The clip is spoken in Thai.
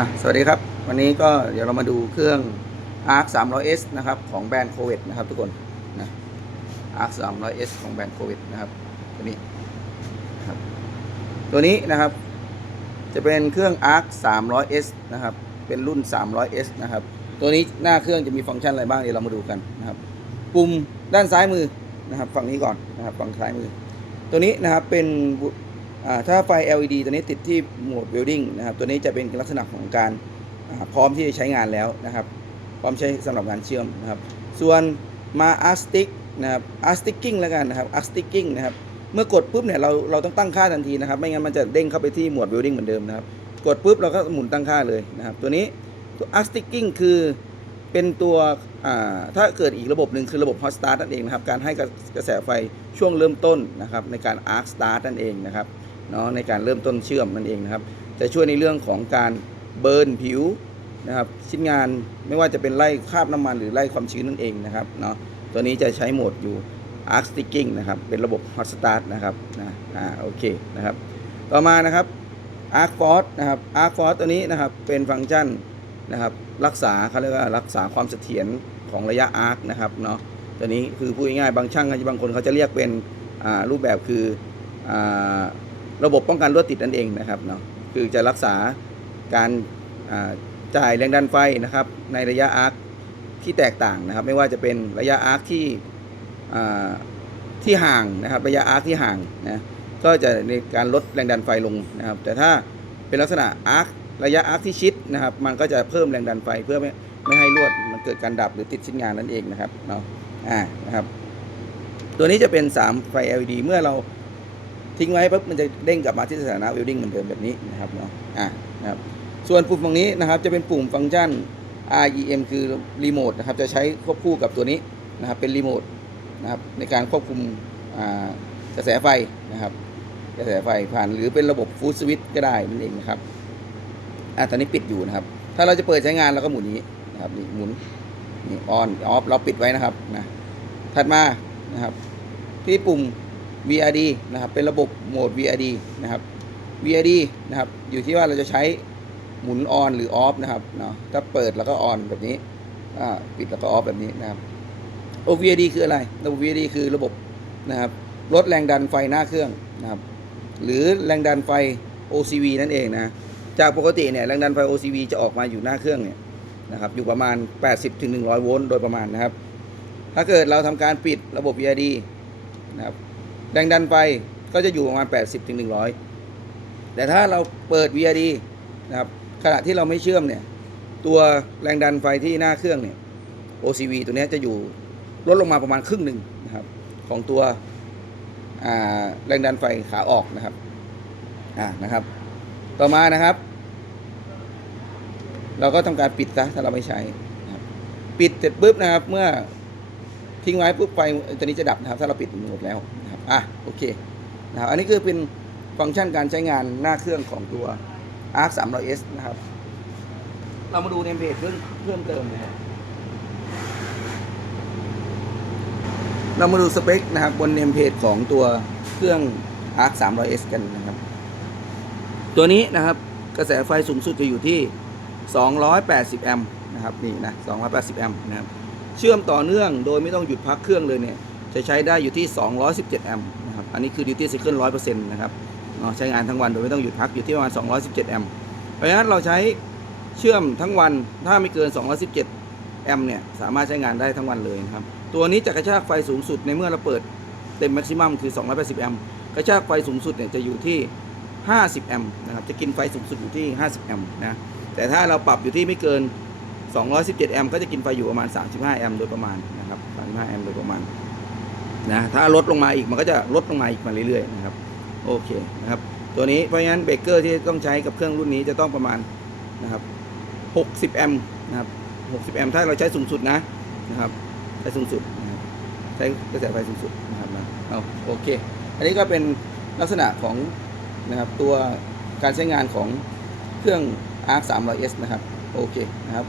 อะสวัสดีครับ วันนี้ก็เดี๋ยวเรามาดูเครื่อง ARC 300S นะครับ ของแบรนด์โควิดนะครับทุกคนนะ ARC 300S ของแบรนด์โควิดนะครับตัวนี้ครับตัวนี้นะครับ จะเป็นเครื่อง ARC 300S นะครับ เป็นรุ่น 300S นะครับ ตัวนี้หน้าเครื่องจะมีฟังก์ชันอะไรบ้างเดี๋ยวเรามาดูกันนะครับ ปุ่มด้านซ้ายมือนะครับ ฝั่งนี้ก่อนนะครับฝั่งซ้ายมือ ตัวนี้นะครับเป็น ถ้าไฟ LED ตัวนี้ติดที่โหมด welding นะครับ ตัวนี้จะเป็นลักษณะของการพร้อมที่จะใช้งานแล้วนะครับ พร้อมใช้สำหรับงานเชื่อมนะครับ ส่วนมา arc stick นะครับ arc sticking แล้วกันนะครับ arc sticking นะครับ เมื่อกดปุ๊บเนี่ยเราเราต้องตั้งค่าทันทีนะครับ ไม่งั้นมันจะเด้งเข้าไปที่หมวด welding เหมือนเดิมนะครับ กดปุ๊บเราก็หมุนตั้งค่าเลยนะครับ ตัวนี้ตัว arc sticking คือเป็นตัวถ้าเกิดอีกระบบหนึ่งคือระบบ hot start นั่นเองนะครับ การให้กระแสไฟช่วงเริ่มต้นนะครับในการ arc start นั่นเองนะครับ เนาะในการเริ่มต้นเชื่อมนั่นเองนะครับ จะช่วยในเรื่องของการเบิร์นผิวนะครับชิ้นงานไม่ว่าจะเป็นไล่คราบน้ำมันหรือไล่ความชื้นนั่นเองนะครับเนาะตัวนี้จะใช้โหมดอยู่ arc sticking นะครับเป็นระบบ hot start นะครับนะอ่าโอเคนะครับต่อมานะครับ arc force นะครับ arc force ตัวนี้นะครับเป็นฟังก์ชันนะครับรักษาเขาเรียกว่ารักษาความเสถียรของระยะ arc นะครับเนาะตัวนี้คือพูดง่ายๆบางช่างบางคนเขาจะเรียกเป็นรูปแบบคืออ ระบบป้องกันรั่วติดนั่นเองนะครับเนาะคือจะรักษาการจ่ายแรงดันไฟนะครับ ในระยะ arc ที่แตกต่างนะครับ ไม่ว่าจะเป็นระยะ arc ที่ที่ห่างนะครับระยะ arc ที่ห่างนะก็จะในการลดแรงดันไฟลงนะครับ แต่ถ้าเป็นลักษณะอาร์คระยะอาร์คที่ชิดนะครับ มันก็จะเพิ่มแรงดันไฟเพื่อไม่ไม่ให้ลวดมันเกิดการดับหรือติดชิ้นงานนั่นเองนะครับเนาะอ่านะครับ ตัวนี้จะเป็น 3 ไฟ LED เมื่อเรา ทิ้งไว้ปุ๊บมันจะเด้งกลับมาที่สถานะ welding เหมือนเดิมแบบนี้นะครับเนาะอ่านะครับส่วนปุ่มฝั่งนี้นะครับจะเป็นปุ่มฟังก์ชัน REM คือรีโมทนะครับจะใช้ควบคู่กับตัวนี้นะครับเป็นรีโมทนะครับในการควบคุมกระแสไฟนะครับกระแสไฟผ่านหรือเป็นระบบฟูดสวิตก็ได้นั่นเองนะครับอะตอนนี้ปิดอยู่นะครับ ถ้าเราจะเปิดใช้งานเราก็หมุนนี้นะครับนี่หมุนนี่ออนออฟเราปิดไว้นะครับนะถัดมานะครับที่ปุ่ม VRD นะครับเป็นระบบโหมด VRD นะครับ VRD นะครับอยู่ที่ว่าเราจะใช้หมุนออนหรือออฟนะครับเนาะถ้าเปิดแล้วก็ออนแบบนี้ปิดแล้วก็ออฟแบบนี้นะครับ OVRD คืออะไร ระบบ VRD คือระบบนะครับลดแรงดันไฟหน้าเครื่องนะครับหรือแรงดันไฟ OCV นั่นเองนะจากปกติเนี่ยแรงดันไฟ OCV จะออกมาอยู่หน้าเครื่องเนี่ยนะครับอยู่ประมาณ 80ถึง100 โวลต์โดยประมาณนะครับ ถ้าเกิดเราทำการปิดระบบ VRD นะครับ แรงดันไฟก็จะอยู่ประมาณ 80ถึง100แต่ถ้าเราเปิด VRD นะครับขณะที่เราไม่เชื่อมเนี่ยตัวแรงดันไฟที่หน้าเครื่องเนี่ย OCV ตัวนี้จะอยู่ลดลงมาประมาณครึ่งหนึ่งนะครับของตัวแรงดันไฟขาออกนะครับอ่านะครับ ต่อมานะครับ เราก็ทำการปิดซะถ้าเราไม่ใช้ ปิดเสร็จปุ๊บนะครับ เมื่อทิ้งไว้ปุ๊บไฟตัวนี้จะดับนะครับ ถ้าเราปิดหมดแล้ว อะโอเคนะครับอันนี้คือเป็นฟังก์ชันการใช้งานหน้าเครื่องของตัว ARC 300S นะครับ เรามาดูเนมเพจเพิ่มเพิ่มเติมนะครับเรามาดูสเปคนะครับบนเนมเพจของตัวเครื่อง ARC 300S กันนะครับ ตัวนี้นะครับกระแสไฟสูงสุดจะอยู่ที่ 280 แอมป์นะครับนี่นะ 280 แอมป์นะครับ เชื่อมต่อเนื่องโดยไม่ต้องหยุดพักเครื่องเลยเนี่ย จะใช้ได้อยู่ที่ 217 แอมป์นะครับ อันนี้คือ duty cycle 100%นะครับเนาะใช้งานทั้งวันโดยไม่ต้องหยุดพักอยู่ที่ประมาณ 217 แอมป์เพราะฉะนั้นเราใช้เชื่อมทั้งวันถ้าไม่เกิน 217 แอมป์เนี่ยสามารถใช้งานได้ทั้งวันเลยนะครับ ตัวนี้จะกระชากไฟสูงสุดในเมื่อเราเปิดเต็มแม็กซิมัมคือ 280 แอมป์กระชากไฟสูงสุดเนี่ยจะอยู่ที่ 50 แอมป์นะครับจะกินไฟสูงสุดอยู่ที่ 50 แอมป์นะแต่ถ้าเราปรับอยู่ที่ไม่เกิน 217 แอมป์ก็จะกินไฟอยู่ประมาณ 35 แอมป์โดยประมาณนะครับ35 แอมป์โดยประมาณ นะถ้าลดลงมาอีกมันก็จะลดลงมาอีกมาเรื่อยๆนะครับโอเคนะครับตัวนี้เพราะงั้นเบรกเกอร์ที่ต้องใช้กับเครื่องรุ่นนี้จะต้องประมาณนะครับ60 แอมป์นะครับ60 แอมป์ถ้าเราใช้สูงสุดนะนะครับใช้สูงสุดนะครับใช้กระแสไฟสูงสุดนะครับนะเอาโอเค อันนี้ก็เป็นลักษณะของนะครับตัวการใช้งานของเครื่อง ARC 300S นะครับ โอเคนะครับ